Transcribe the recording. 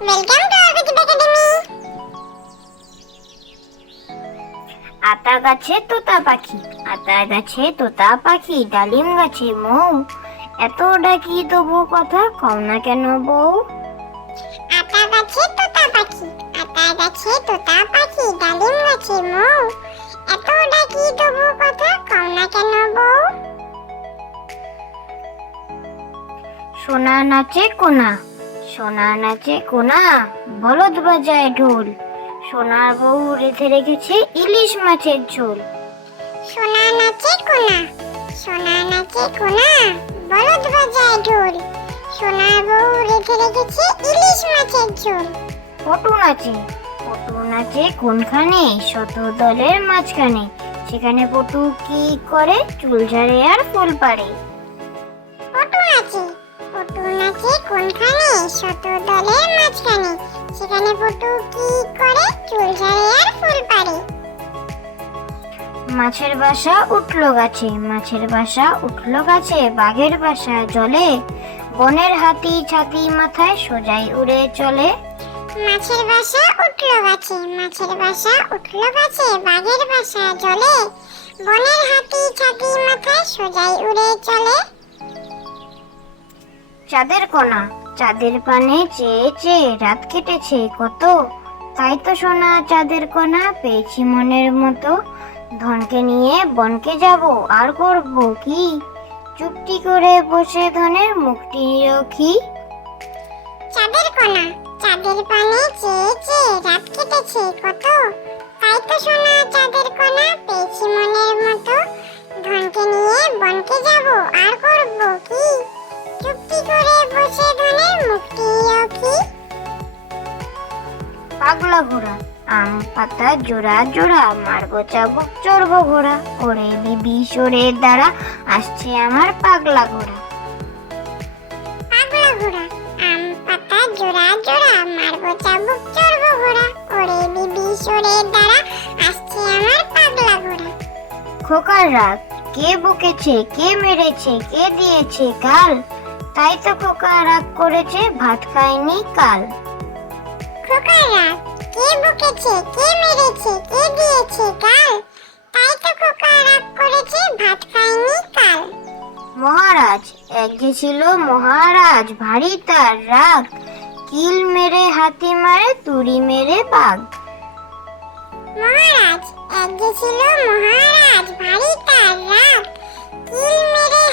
Welcome to Orchid Academy আতা গাছে তোতা পাখি আতা গাছে তোতা পাখি ডালিম গাছে মৌ। এত ডাকি তবু কথা কম না কেন বউ? আতা গাছে তোতা পাখি আতা গাছে তোতা পাখি ডালিম গাছে মৌ। এত ডাকি তবু কথা কও না কেন বউ? সোনা নাচে কোনা সোনা নাচে কোনা বলদ বাজায় ঢোল। সোনার বউ রেখে রেখেছে ইলিশ মাছের ঝোল। সোনা নাচে কোনা সোনা নাচে কোনা বলদ বাজায় ঢোল। সোনার বউ রেখে রেখেছে ইলিশ মাছের ঝোল। পটু নাচে পটু নাচে কোনখানে? শত দলের মাঝখানে। সেখানে পটু কি করে? চুল ঝাড়ে আর ফুল পাড়ে। দলের মাঝখানে। সেখানে কি করে? চুল ঝাড়ে আর ফুল মাছের বাসা উঠল গাছে, মাছের বাসা উঠল গাছে, বাঘের বাসা জলে। বনের হাতি ছাতি মাথায় সোজাই উড়ে চলে। মাছের বাসা উঠল গাছে, মাছের বাসা উঠল গাছে, বাঘের বাসা জলে। বনের হাতি ছাতি মাথায় সোজাই উড়ে চলে। চাঁদের কোনা চাঁদের পানে চেয়ে চেয়ে রাত কেটেছে কত। তাই তো সোনা, চাঁদের কণা পেয়েছি মনের মতো। ধনকে নিয়ে বনকে যাব, আর করব কি? চুপটি করে বসে ধনের মুখটি রাখি চাঁদের কোনা চাঁদের পানে চেয়ে চেয়ে রাত কেটেছে ঘোড়া। আম পাতা জোড়া জোড়া মারবো চাবুক চড়বো ঘোড়া। ওরে বিবি দ্বারা আসছে আমার পাগলা ঘোড়া। পাগলা ঘোড়া আম পাতা জোড়া জোড়া মারবো চাবুক চড়বো ঘোড়া। ওরে বিবি সরে দ্বারা আসছে আমার পাগলা ঘোড়া। খোকার রাগ কে বকেছে কে মেরেছে কে দিয়েছে কাল? তাই তো খোকা রাগ করেছে ভাত খায়নি কাল। খোকার রাত কে বকেছে কে মেরেছে কে দিয়েছে কাল? তাই তো খোকা রাগ করেছে ভাত খায়নি কাল। মহারাজ এক যে ছিল মহারাজ ভারী তার রাগ। কিল মেরে হাতি মারে তুড়ি মেরে বাঘ। মহারাজ এক যে ছিল মহারাজ ভারী তার রাগ। কিল মেরে